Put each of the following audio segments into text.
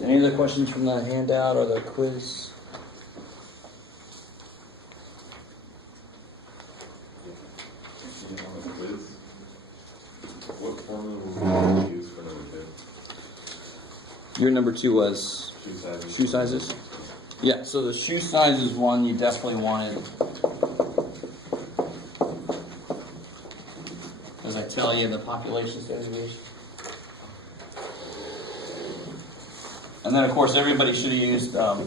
Any other questions from the handout or the quiz? On the quiz, what formula will we use for number 2? Your number 2 was Shoe sizes. shoe sizes? Yeah, so the shoe sizes one you definitely wanted. As I tell you, the population standard deviation. And then, of course, everybody should have used. Okay.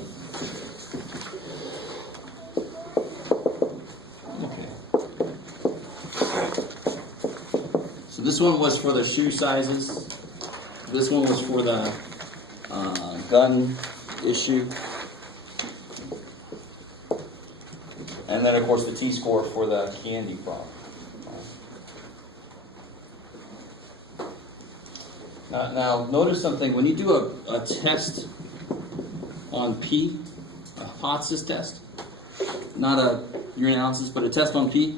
So this one was for the shoe sizes. This one was for the gun issue. And then, of course, the T-score for the candy problem. Now, notice something. When you do a test on P, a hypothesis test, not a urinalysis, but a test on P,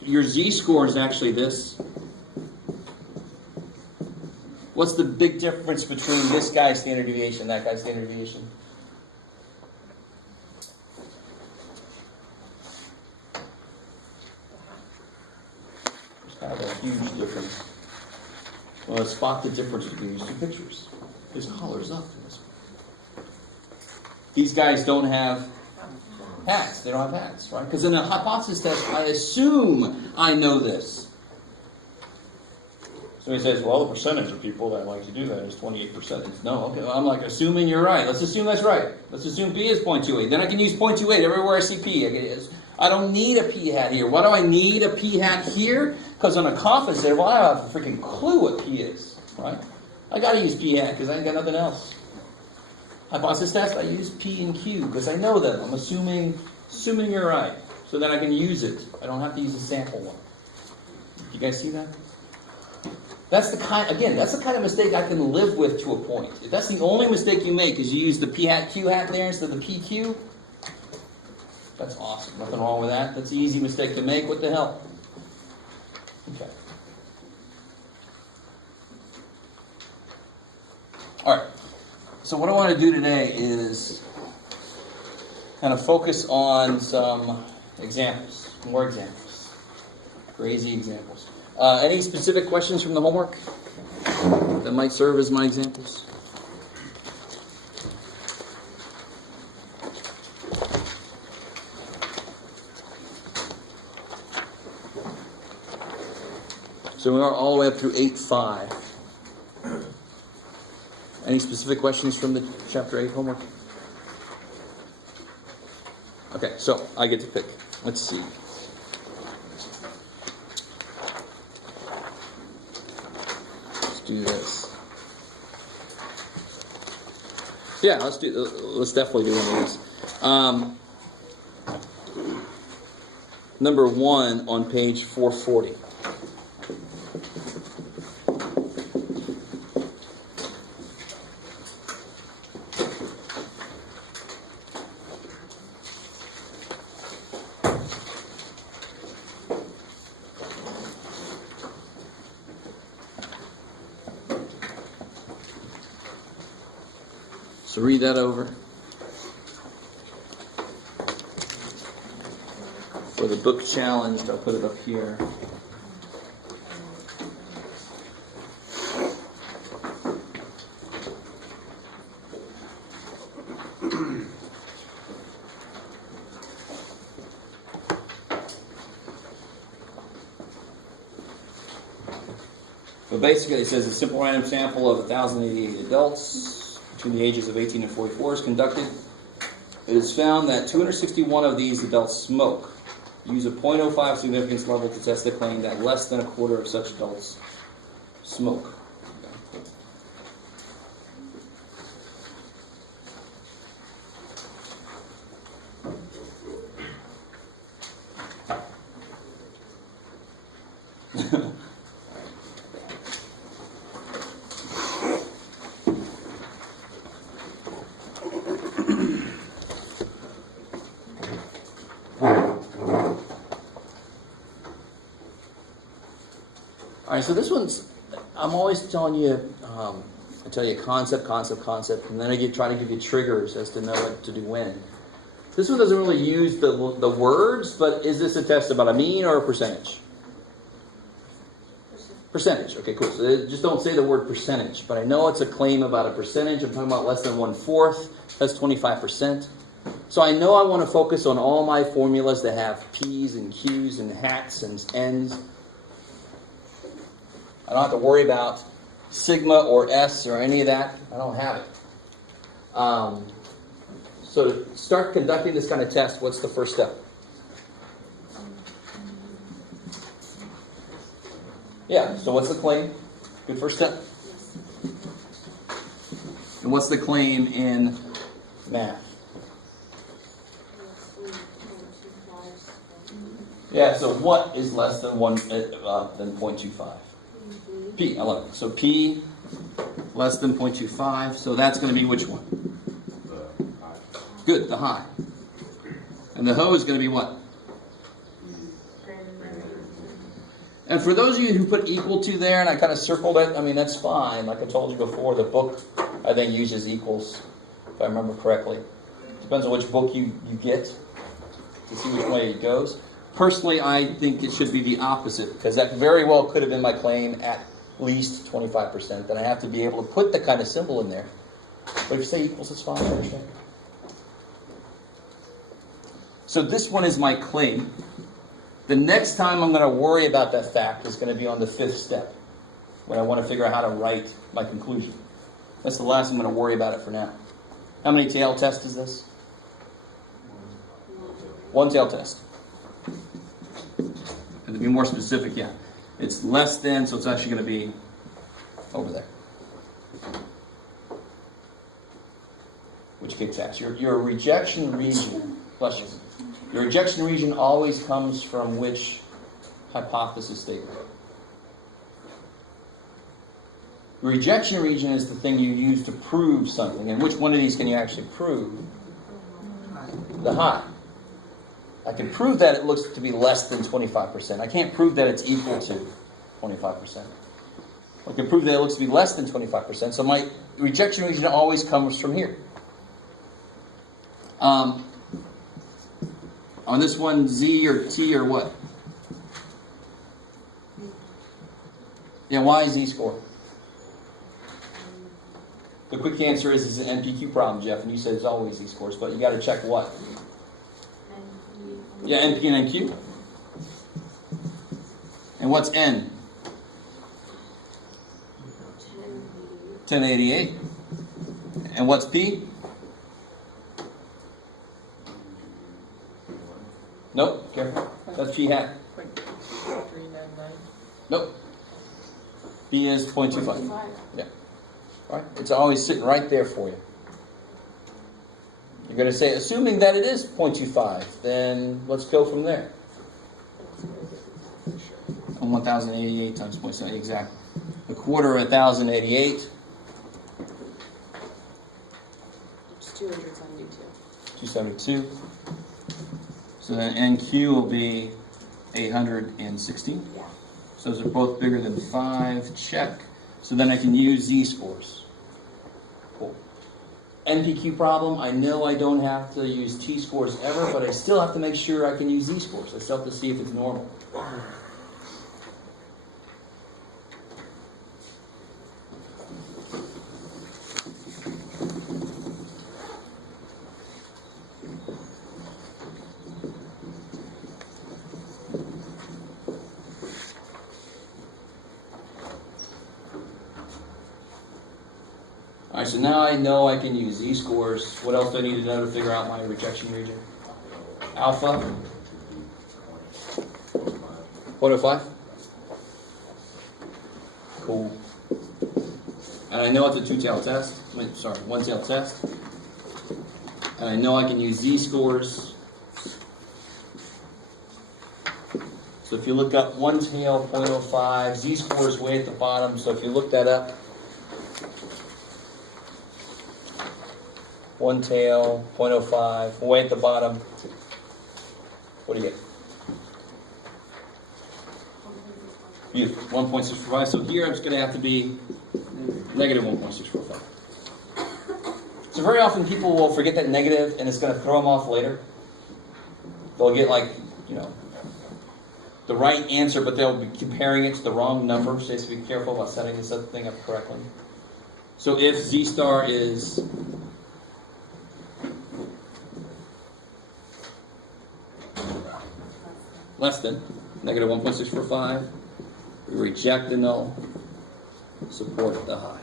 your Z-score is actually this. What's the big difference between this guy's standard deviation and that guy's standard deviation? There's kind of a huge difference. Well, let's spot the difference between these two pictures. His collar's up in this one. These guys don't have hats. They don't have hats, right? Because in a hypothesis test, I assume I know this. So he says, well, the percentage of people that like to do that is 28%. No, okay, well, I'm like, assuming you're right. Let's assume that's right. Let's assume P is 0.28. Then I can use 0.28 everywhere I see P. I don't need a P hat here. Why do I need a P hat here? Because on a confidence interval, I don't have a freaking clue what P is, right? I got to use P hat because I ain't got nothing else. Hypothesis test, I use P and Q because I know them. I'm assuming you're right. So then I can use it. I don't have to use a sample one. You guys see that? That's the kind of mistake I can live with to a point. If that's the only mistake you make is you use the P hat Q hat there instead of the PQ, that's awesome. Nothing wrong with that. That's an easy mistake to make. What the hell? Okay. All right. So what I want to do today is kind of focus on some examples, more examples, crazy examples. Any specific questions from the homework that might serve as my examples? So we are all the way up through 8.5. Any specific questions from the chapter 8 homework? Okay, so I get to pick. Let's see. Let's do this. Yeah, let's definitely do one of these. Number 1 on page 440. So read that over. For the book challenge, I'll put it up here. So basically it says a simple random sample of 1,088 adults between the ages of 18 and 44 is conducted. It is found that 261 of these adults smoke. Use a 0.05 significance level to test the claim that less than a quarter of such adults smoke. All right, so this one's, I'm always telling you, I tell you concept, and then I try to give you triggers as to know what to do when. This one doesn't really use the words, but is this a test about a mean or a percentage? Percentage. Okay, cool. So just don't say the word percentage, but I know it's a claim about a percentage. I'm talking about less than 1/4. That's 25%. So I know I want to focus on all my formulas that have P's and Q's and hats and N's. I don't have to worry about sigma or S or any of that. I don't have it. So to start conducting this kind of test, what's the first step? Yeah, so what's the claim? Good first step. And what's the claim in math? Yeah, so what is less than 0.25? P, I love it. So P less than 0.25, so that's going to be which one? The high. Good, the high. And the ho is going to be what? And for those of you who put equal to there, and I kind of circled it, I mean, that's fine. Like I told you before, the book, I think, uses equals, if I remember correctly. Depends on which book you get to see which way it goes. Personally, I think it should be the opposite, because that very well could have been my claim at least 25%. Then I have to be able to put the kind of symbol in there. But if you say equals, it's fine, I understand. So this one is my claim. The next time I'm going to worry about that fact is going to be on the 5th step, when I want to figure out how to write my conclusion. That's the last I'm going to worry about it for now. How many tail test is this? One tail test. And to be more specific, yeah. It's less than, so it's actually going to be over there. Which kicks ass. Your rejection region, bless you. Your rejection region always comes from which hypothesis statement? The rejection region is the thing you use to prove something. And which one of these can you actually prove? The high. I can prove that it looks to be less than 25%. I can't prove that it's equal to 25%. I can prove that it looks to be less than 25%. So my rejection region always comes from here. On this one, Z or T or what? Yeah, why Z-score? The quick answer is it's an NPQ problem, Jeff, and you said it's always Z-scores, but you got to check what? Yeah, NP and NQ. And what's N? 1088. And what's P? Nope, careful. That's P hat. 399. Nope. P is 0.25. Yeah. All right. It's always sitting right there for you. You're going to say, assuming that it is 0.25, then let's go from there. 1088 times 0.7, exactly. A quarter of 1088. It's 272. 272. So then NQ will be 816. Yeah. So those are both bigger than 5. Check. So then I can use Z-scores. Cool. NPQ problem, I know I don't have to use T-scores ever, but I still have to make sure I can use Z-scores. I still have to see if it's normal. Alright, so now I know I can use Z-scores. What else do I need to know to figure out my rejection region? Alpha? 0.05? Cool. And I know it's a two-tailed test. One-tailed test. And I know I can use Z-scores. So if you look up one tail, 0.05, Z-score is way at the bottom. So if you look that up, one tail, 0.05, way at the bottom. What do you get? Beautiful, 1.65. So here I'm just going to have to be negative 1.645. So very often people will forget that negative, and it's going to throw them off later. They'll get like, the right answer, but they'll be comparing it to the wrong number. So you have to be careful about setting this thing up correctly. So if Z star is less than negative 1.645, we reject the null, support the high.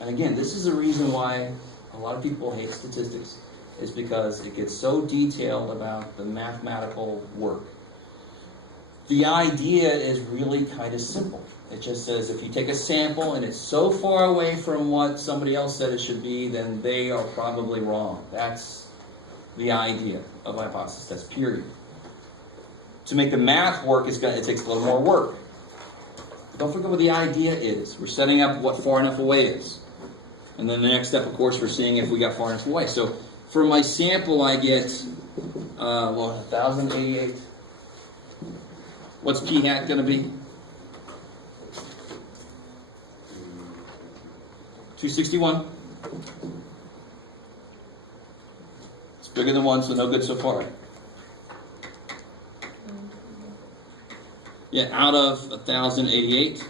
And again, this is the reason why a lot of people hate statistics, is because it gets so detailed about the mathematical work. The idea is really kind of simple. It just says if you take a sample and it's so far away from what somebody else said it should be, then they are probably wrong. That's the idea of hypothesis test, period. To make the math work, it takes a little more work. But don't forget what the idea is. We're setting up what far enough away is. And then the next step, of course, we're seeing if we got far enough away. So for my sample, I get, 1,088. What's p hat going to be? 261. It's bigger than 1, so no good so far. Yeah, out of 1,088.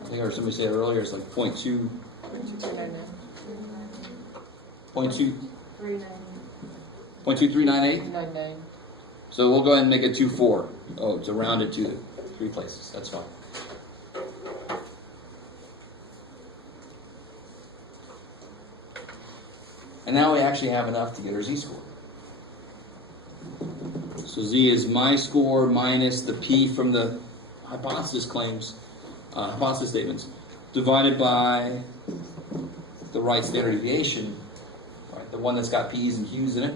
I think I heard somebody say it earlier, it's like 0.2. 0.2398? 99. So we'll go ahead and make it 2.4. Oh, to round it to 3 places. That's fine. And now we actually have enough to get our z-score. So z is my score minus the p from the hypothesis claims, hypothesis statements, divided by the right standard deviation, right, the one that's got p's and q's in it.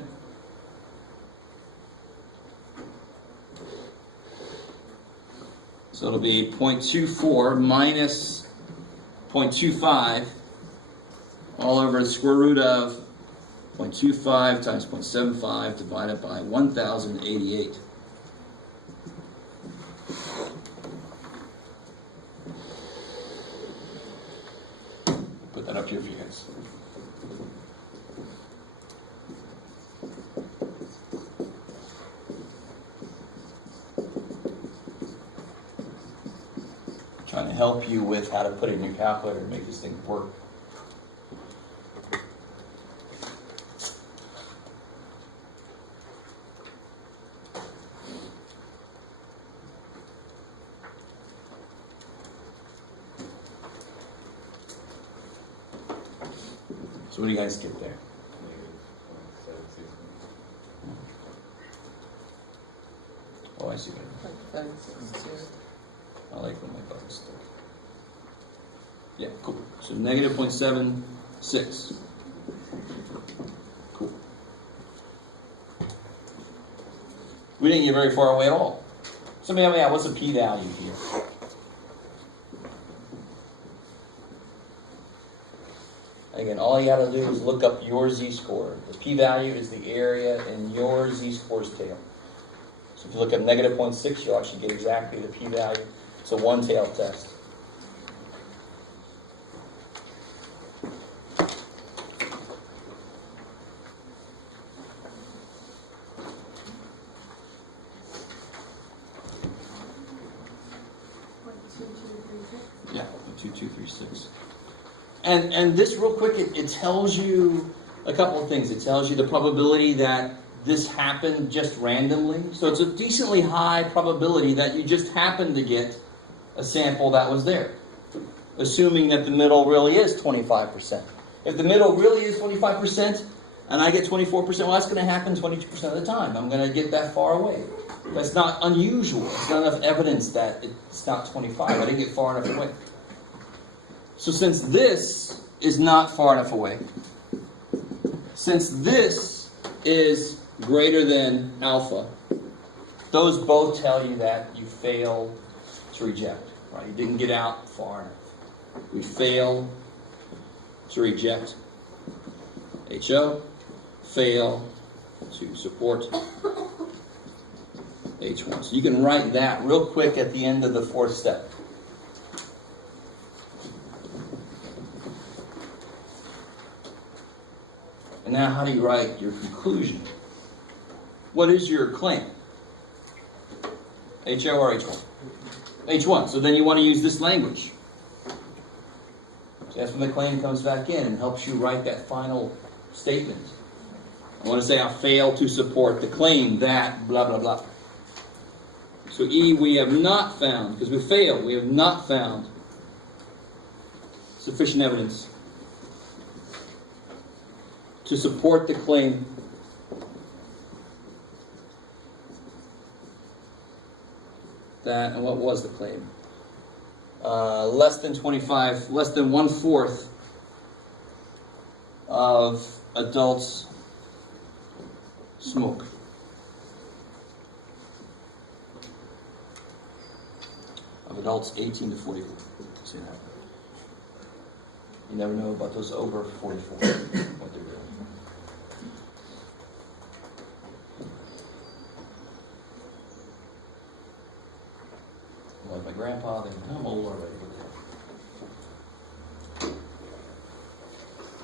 So it'll be 0.24 minus 0.25 all over the square root of 0.25 times 0.75 divided by 1,088. Put that up here for you guys. Trying to help you with how to put it in your calculator and make this thing work. So what do you guys get there? Oh, I see. Like I like when my buttons stick. Yeah, cool. So negative 0.76. Cool. We didn't get very far away at all. Somebody help me out. What's the p-value here? Again, all you got to do is look up your z-score. The p-value is the area in your z-score's tail. So if you look up negative 0.6, you'll actually get exactly the p-value. It's a one-tail test. Yeah, 0.2236. And this real quick, it tells you a couple of things. It tells you the probability that this happened just randomly. So it's a decently high probability that you just happened to get a sample that was there, assuming that the middle really is 25%. If the middle really is 25% and I get 24%, well, that's going to happen 22% of the time. I'm going to get that far away. That's not unusual. It's not enough evidence that it's not 25. I didn't get far enough away. So since this is not far enough away, since this is greater than alpha, those both tell you that you failed to reject, right? You didn't get out far enough. We fail to reject HO, fail to support H1. So you can write that real quick at the end of the fourth step. And now how do you write your conclusion? What is your claim? HO or H1? H1. So then you want to use this language. So that's when the claim comes back in and helps you write that final statement. I want to say I fail to support the claim that blah, blah, blah. So E, we have not found, because we failed, we have not found sufficient evidence to support the claim that, and what was the claim? Less than 25, less than 1/4 of adults smoke. Of adults 18 to 44. See that? You never know about those over 44, what they're doing. Like my grandpa, I'm old already.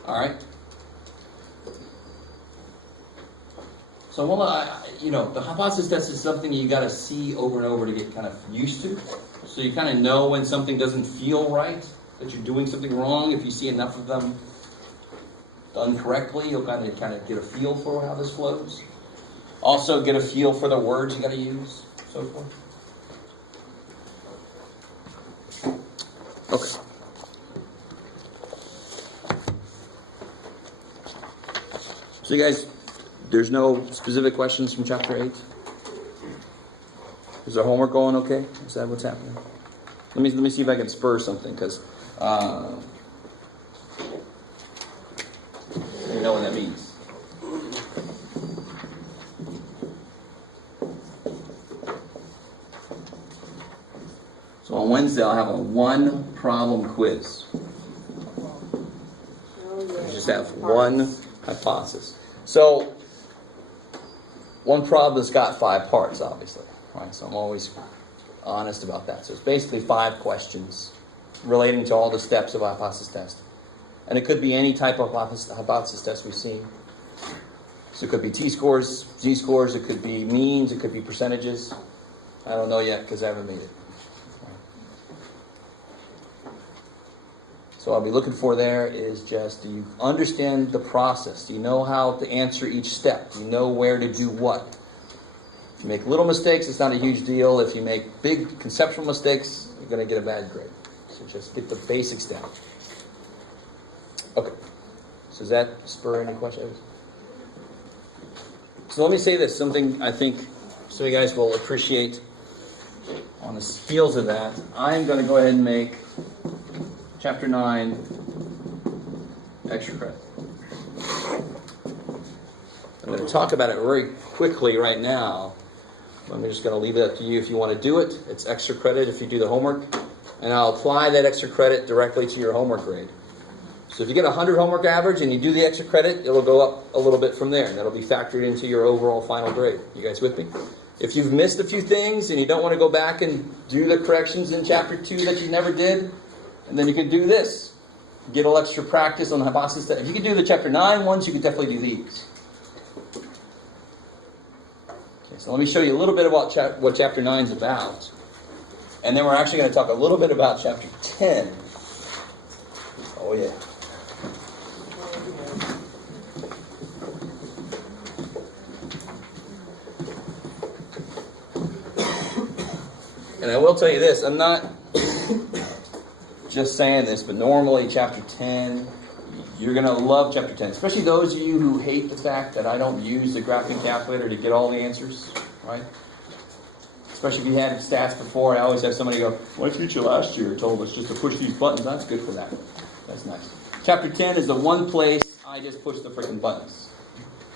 All right. So, the hypothesis test is something you got to see over and over to get kind of used to. So you kind of know when something doesn't feel right, that you're doing something wrong. If you see enough of them done correctly, you'll kind of get a feel for how this flows. Also, get a feel for the words you got to use, so forth. Okay. So you guys, there's no specific questions from chapter 8? Is our homework going okay? Is that what's happening? Let me see if I can spur something, because you know what that means. So on Wednesday, I'll have a 1-problem quiz. You just have one hypothesis. So, one problem has got 5 parts, obviously. Right? So I'm always honest about that. So it's basically 5 questions relating to all the steps of a hypothesis test. And it could be any type of hypothesis test we've seen. So it could be T-scores, Z-scores, it could be means, it could be percentages. I don't know yet because I haven't made it. So I'll be looking for there is just, do you understand the process? Do you know how to answer each step? Do you know where to do what? If you make little mistakes, it's not a huge deal. If you make big conceptual mistakes, you're going to get a bad grade. So just get the basics down. Okay. So does that spur any questions? So let me say this, something I think some of you guys will appreciate on the heels of that. I'm going to go ahead and make Chapter 9 extra credit. I'm going to talk about it very quickly right now. I'm just going to leave it up to you if you want to do it. It's extra credit if you do the homework. And I'll apply that extra credit directly to your homework grade. So if you get a 100 homework average and you do the extra credit, it'll go up a little bit from there. And that'll be factored into your overall final grade. You guys with me? If you've missed a few things and you don't want to go back and do the corrections in Chapter 2 that you never did, and then you can do this. Get a little extra practice on the hypothesis test. If you can do the Chapter 9 ones, you can definitely do these. Okay, so let me show you a little bit about what Chapter 9 is about. And then we're actually going to talk a little bit about Chapter 10. Oh, yeah. And I will tell you this, I'm not just saying this, but normally Chapter 10, you're going to love Chapter 10, especially those of you who hate the fact that I don't use the graphing calculator to get all the answers, right? Especially if you had stats before, I always have somebody go, my teacher last year told us just to push these buttons. That's good for that. That's nice. Chapter 10 is the one place I just push the freaking buttons.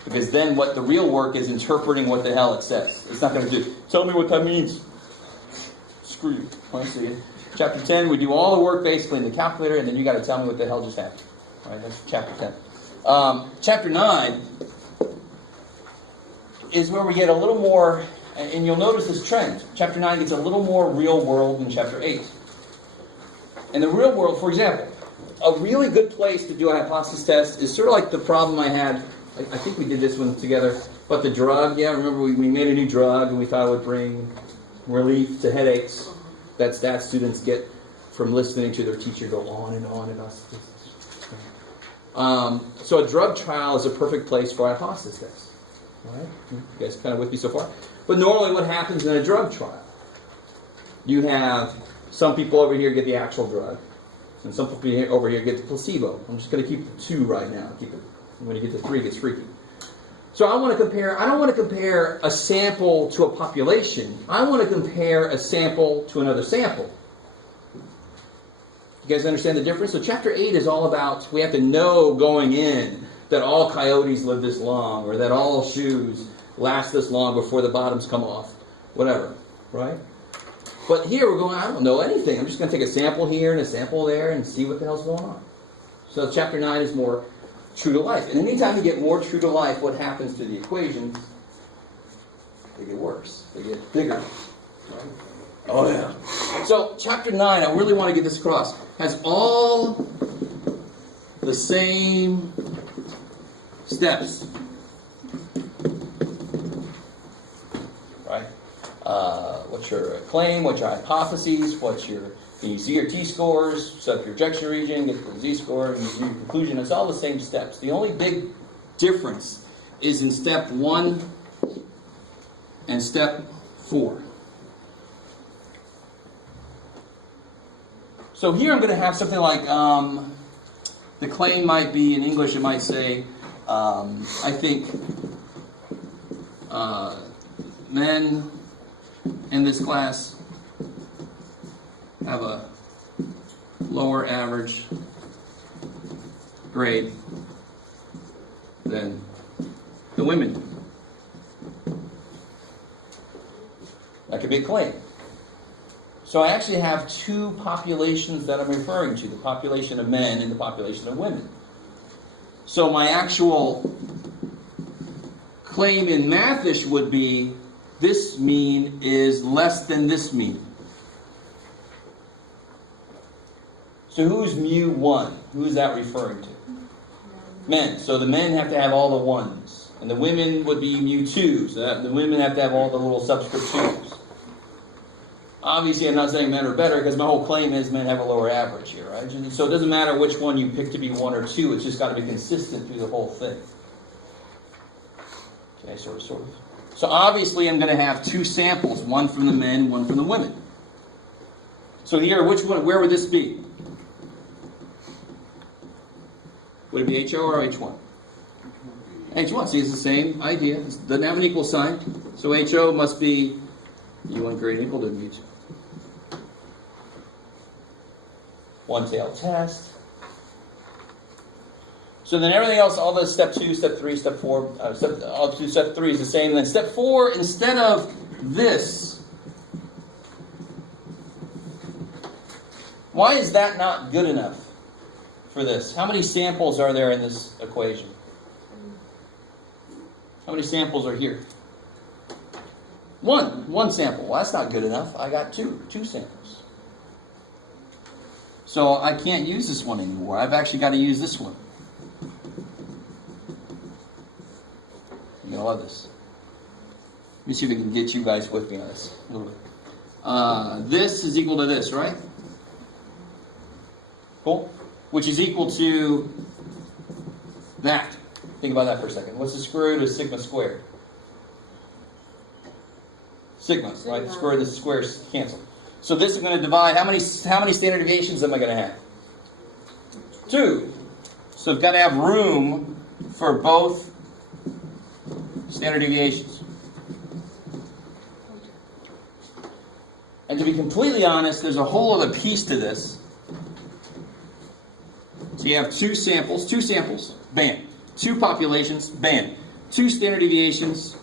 Because then what the real work is interpreting what the hell it says. It's not going to do, tell me what that means. Screw you. I see it. Chapter 10, we do all the work basically in the calculator, and then you got to tell me what the hell just happened. All right, that's Chapter 10. Chapter 9 is where we get a little more And you'll notice this trend. Chapter 9 gets a little more real world than chapter 8. In the real world, for example, a really good place to do a hypothesis test is sort of like the problem I had. I think we did this one together. But the drug, yeah, remember we made a new drug and we thought it would bring relief to headaches that students get from listening to their teacher go on and on and on. So a drug trial is a perfect place for a hypothesis test. All right? You guys kind of with me so far? But normally what happens in a drug trial? You have some people over here get the actual drug, and some people over here get the placebo. I'm just going to keep the 2 right now. When you get to 3, it gets freaky. So I want to compare. I don't want to compare a sample to a population. I want to compare a sample to another sample. You guys understand the difference? So chapter 8 is all about, we have to know going in that all coyotes live this long, or that all shoes last this long before the bottoms come off. Whatever, right? But here we're going, I don't know anything. I'm just going to take a sample here and a sample there and see what the hell's going on. So chapter 9 is more true to life. And anytime you get more true to life, what happens to the equations? They get worse. They get bigger. Right? Oh, yeah. So chapter 9, I really want to get this across, has all the same steps. Right? What's your claim? What's your hypotheses? You see your T-scores, set up your rejection region, get the Z-score, you see your conclusion. It's all the same steps. The only big difference is in step 1 and step 4. So here I'm going to have something like, the claim might be, in English it might say, I think men in this class have a lower average grade than the women. That could be a claim. So I actually have 2 populations that I'm referring to, the population of men and the population of women. So my actual claim in mathish would be this mean is less than this mean. So who's mu1? Who is that referring to? Men. So the men have to have all the 1s. And the women would be mu2. So the women have to have all the little subscript 2s. Obviously, I'm not saying men are better because my whole claim is men have a lower average here, right? So it doesn't matter which one you pick to be 1 or 2. It's just got to be consistent through the whole thing. Okay, sort of. So obviously, I'm going to have 2 samples, one from the men, one from the women. So here, which one? Where would this be? Would it be HO or H1? H1. See, it's the same idea. It doesn't have an equal sign. So HO must be U1 greater equal to mu2. One-tailed test. So then everything else, all the step 2, step 3, step 4, up to step 3 is the same. And then step 4, instead of this, why is that not good enough for this? How many samples are there in this equation? How many samples are here? One sample. Well, that's not good enough. I got two samples. So I can't use this one anymore. I've actually got to use this one. You're going to love this. Let me see if I can get you guys with me on this a little bit. This is equal to this, right? Cool? Which is equal to that. Think about that for a second. What's the square root of sigma squared? Sigma, right? The square root of the squares cancel. So this is going to divide. How many standard deviations am I going to have? 2. So I've got to have room for both standard deviations. And to be completely honest, there's a whole other piece to this. So you have 2 samples, bam. 2 populations, bam. 2 standard deviations,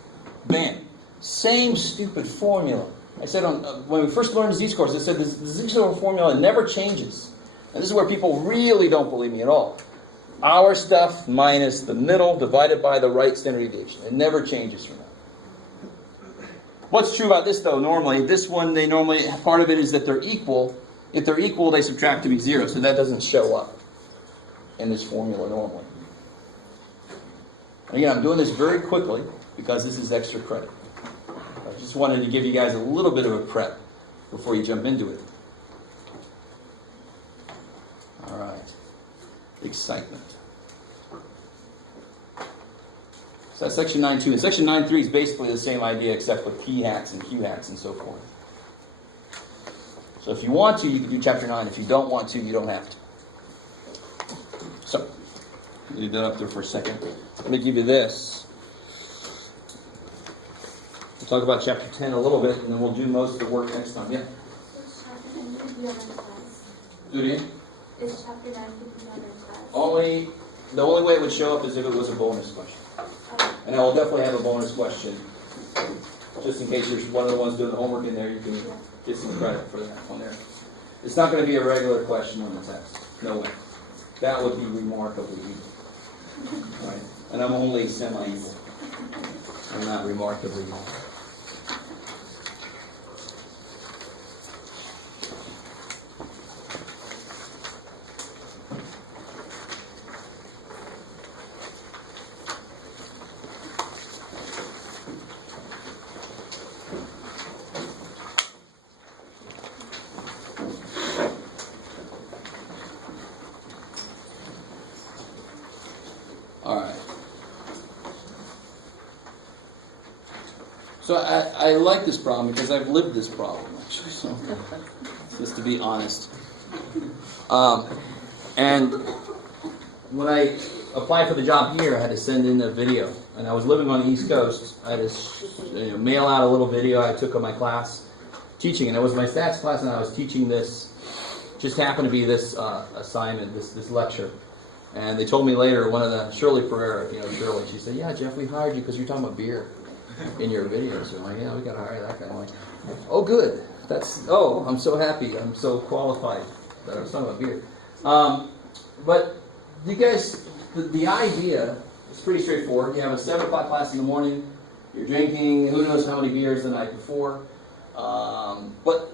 bam. Same stupid formula. I said when we first learned the z-scores, I said the z-score formula never changes. And this is where people really don't believe me at all. Our stuff minus the middle divided by the right standard deviation. It never changes from that. What's true about this, though, normally, this one, part of it is that they're equal. If they're equal, they subtract to be 0, so that doesn't show up in this formula normally. And again, I'm doing this very quickly because this is extra credit. I just wanted to give you guys a little bit of a prep before you jump into it. All right. Excitement. So that's section 9.2. And section 9.3 is basically the same idea except with P hats and Q hats and so forth. So if you want to, you can do chapter 9. If you don't want to, you don't have to. So, leave that up there for a second. Let me give you this. We'll talk about chapter 10 a little bit, and then we'll do most of the work next time. Yeah? Which chapter 9 could be on our class? Do it again? Is chapter 9 could be on our class? The only way it would show up is if it was a bonus question. And I will definitely have a bonus question. Just in case you're one of the ones doing the homework in there, you can get some credit for that one there. It's not going to be a regular question on the test. No way. That would be remarkably evil. Right? And I'm only semi-evil. I'm not remarkably evil. So I like this problem because I've lived this problem, actually, so just to be honest. And when I applied for the job here, I had to send in a video. And I was living on the East Coast. I had to mail out a little video I took of my class teaching. And it was my stats class, and I was teaching this, just happened to be this assignment, this lecture. And they told me later, one of the, Shirley Pereira, Shirley, she said, yeah, Jeff, we hired you because you're talking about beer in your videos. I'm like, yeah, we got to hire that guy. I'm like, oh, good. I'm so happy. I'm so qualified that I was talking about beer. But you guys, the idea is pretty straightforward. You have a 7 o'clock class in the morning. You're drinking who knows how many beers the night before. But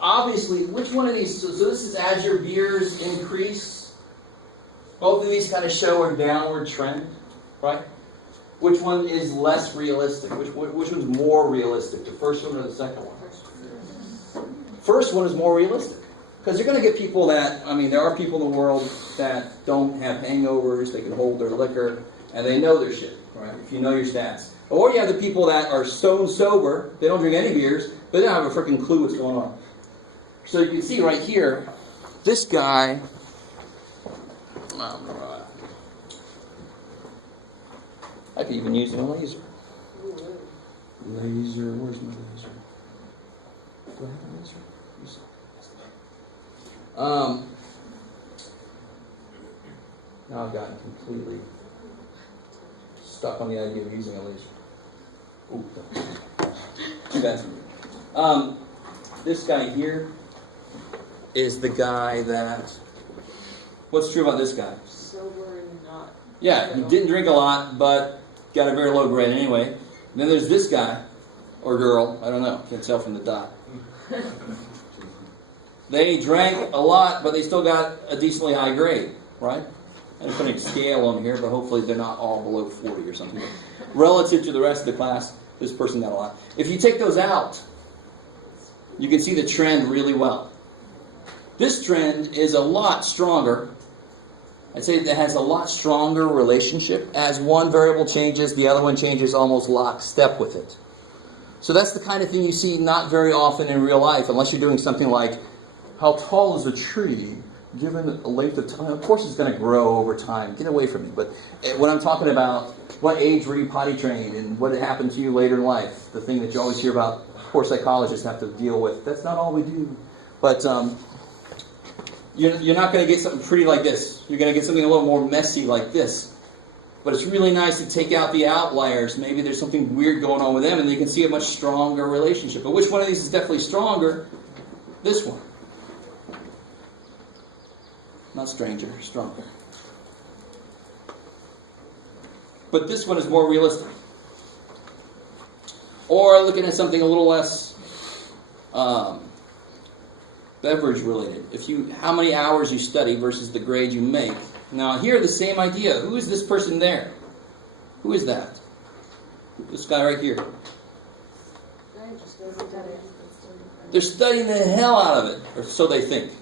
obviously, which one of these, so this is as your beers increase. Both of these kind of show a downward trend, right? Which one is less realistic? Which one's more realistic? The first one or the second one? First one is more realistic. Because you're going to get people that, there are people in the world that don't have hangovers, they can hold their liquor, and they know their shit, right? If you know your stats. Or you have the people that are stone sober, they don't drink any beers, but they don't have a freaking clue what's going on. So you can see right here, this guy, I could even use a laser. Laser, where's my laser? Do I have a laser? Now I've gotten completely stuck on the idea of using a laser. Ooh, too bad. This guy here is the guy that, what's true about this guy? Sober and not. Yeah, he didn't drink a lot, but got a very low grade anyway. And then there's this guy, or girl, I don't know, can't tell from the dot. They drank a lot, but they still got a decently high grade, right? I'm putting a scale on here, but hopefully they're not all below 40 or something. Relative to the rest of the class, this person got a lot. If you take those out, you can see the trend really well. This trend is a lot stronger. I'd say that has a lot stronger relationship. As one variable changes, the other one changes almost lockstep with it. So that's the kind of thing you see not very often in real life, unless you're doing something like, how tall is a tree given a length of time? Of course it's going to grow over time. Get away from me. But when I'm talking about what age were you potty trained and what happened to you later in life, the thing that you always hear about poor psychologists have to deal with, that's not all we do. But you're not going to get something pretty like this. You're going to get something a little more messy like this. But it's really nice to take out the outliers. Maybe there's something weird going on with them, and you can see a much stronger relationship. But which one of these is definitely stronger? This one. Not stranger, stronger. But this one is more realistic. Or looking at something a little less beverage related. How many hours you study versus the grade you make. Now here, the same idea. Who is this person there? Who is that? This guy right here. They're studying the hell out of it, or so they think.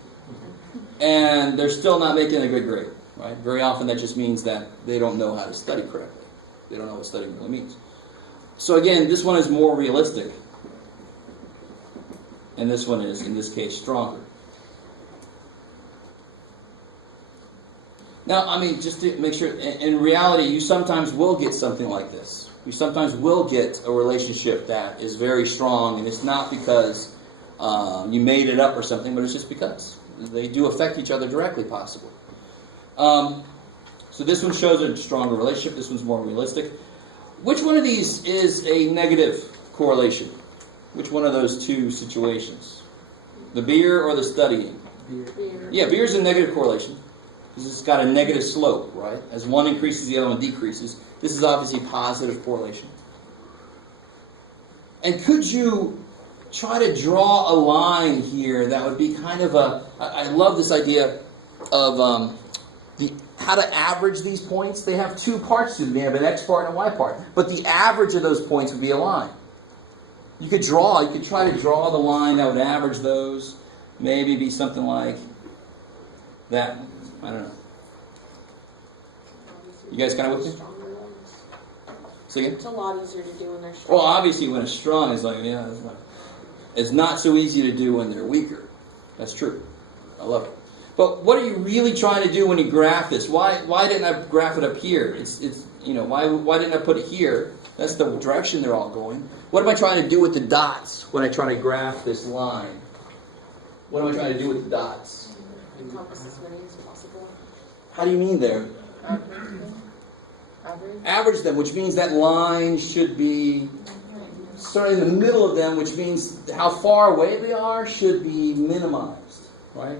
And they're still not making a good grade. Right? Very often that just means that they don't know how to study correctly. They don't know what studying really means. So again, this one is more realistic. And this one is, in this case, stronger. Now, I mean, just to make sure, in reality, you sometimes will get something like this. You sometimes will get a relationship that is very strong, and it's not because you made it up or something, but it's just because. They do affect each other directly, possibly. So this one shows a stronger relationship. This one's more realistic. Which one of these is a negative correlation? Which one of those two situations? The beer or the studying? Beer. Yeah, beer is a negative correlation. Because it's got a negative slope, right? As one increases, the other one decreases. This is obviously positive correlation. And could you try to draw a line here that would be kind of I love this idea of how to average these points. They have two parts to them. They have an X part and a Y part. But the average of those points would be a line. You could try to draw the line that would average those. Maybe be something like that. I don't know. You guys kind of with me? So again? It's a lot easier to do when they're strong. Well, obviously when it's strong, it's like, yeah, it's not so easy to do when they're weaker. That's true. I love it. But what are you really trying to do when you graph this? Why didn't I graph it up here? Why didn't I put it here? That's the direction they're all going. What am I trying to do with the dots when I try to graph this line? What am I trying to do with the dots? Encompass as many as possible. How do you mean there? Average them, which means that line should be starting in the middle of them, which means how far away they are should be minimized, right?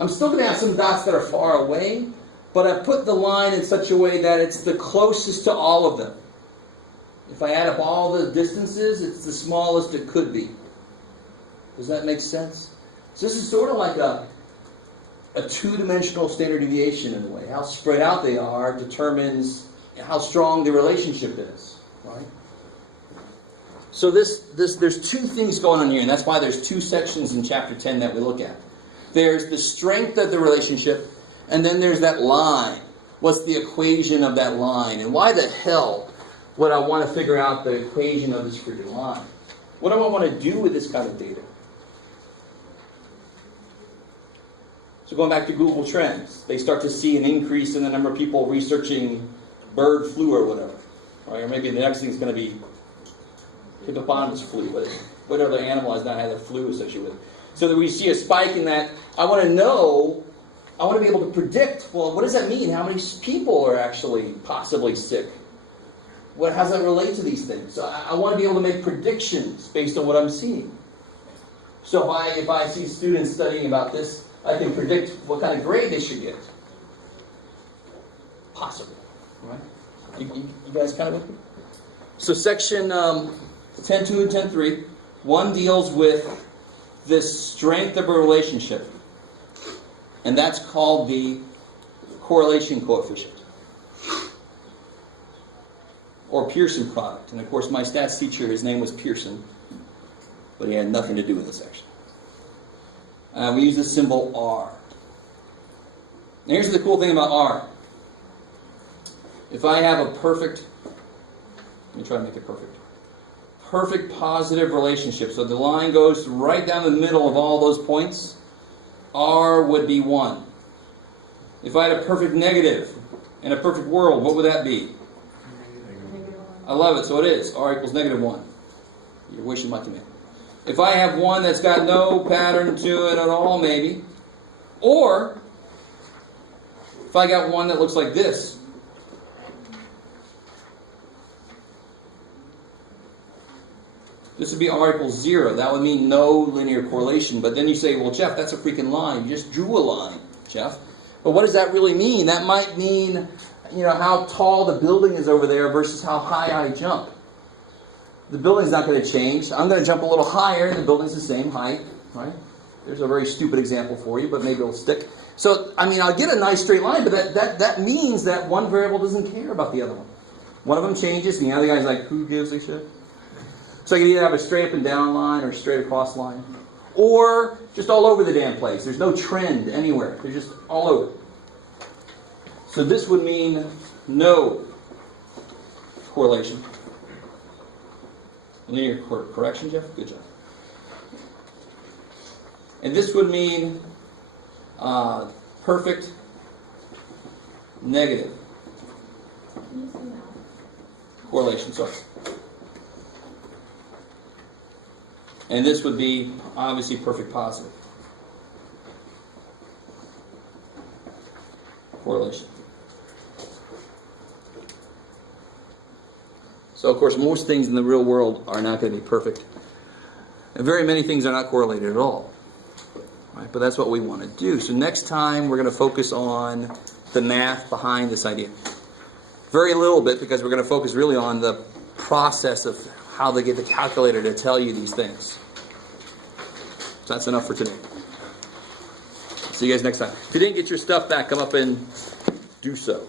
I'm still going to have some dots that are far away, but I put the line in such a way that it's the closest to all of them. If I add up all the distances, it's the smallest it could be. Does that make sense? So this is sort of like a two-dimensional standard deviation in a way. How spread out they are determines how strong the relationship is, right? So there's two things going on here, and that's why there's two sections in chapter 10 that we look at. There's the strength of the relationship, and then there's that line. What's the equation of that line? And why the hell would I want to figure out the equation of this freaking line? What do I want to do with this kind of data? So going back to Google Trends, they start to see an increase in the number of people researching bird flu or whatever. Right? Or maybe the next thing is going to be hippopotamus flu, but whatever animal has not had a flu associated with it. So that we see a spike in that. I want to be able to predict, well, what does that mean? How many people are actually possibly sick? How does that relate to these things? So I want to be able to make predictions based on what I'm seeing. So if I see students studying about this, I can predict what kind of grade they should get. Possibly. Right? You guys kind of with me? So section 10.2 and 10.3, one deals with this strength of a relationship. And that's called the correlation coefficient. Or Pearson product. And of course my stats teacher, his name was Pearson. But he had nothing to do with this section. We use the symbol R. Now here's the cool thing about R. If I have a perfect, let me try to make it perfect. Perfect positive relationship. So the line goes right down the middle of all those points. R would be 1. If I had a perfect negative in a perfect world, what would that be? I love it. So it is. R equals -1. You're wishing my command. If I have one that's got no pattern to it at all, maybe. Or if I got one that looks like this. This would be R equals 0. That would mean no linear correlation. But then you say, well, Jeff, that's a freaking line. You just drew a line, Jeff. But what does that really mean? That might mean, how tall the building is over there versus how high I jump. the building's not going to change. I'm going to jump a little higher, and the building's the same height, right? There's a very stupid example for you, but maybe it'll stick. So, I mean, I'll get a nice straight line, but that means that one variable doesn't care about the other one. One of them changes, and the other guy's like, who gives a shit? So you either have a straight up and down line or a straight across line. Or just all over the damn place. There's no trend anywhere. They're just all over. So this would mean no correlation. Linear correction, Jeff? Good job. And this would mean perfect negative correlation, sorry. And this would be obviously perfect positive correlation. So, of course, most things in the real world are not going to be perfect. And very many things are not correlated at all. Right? But that's what we want to do. So next time, we're going to focus on the math behind this idea. Very little bit, because we're going to focus really on the process of how they get the calculator to tell you these things. So that's enough for today. See you guys next time. If you didn't get your stuff back, come up and do so.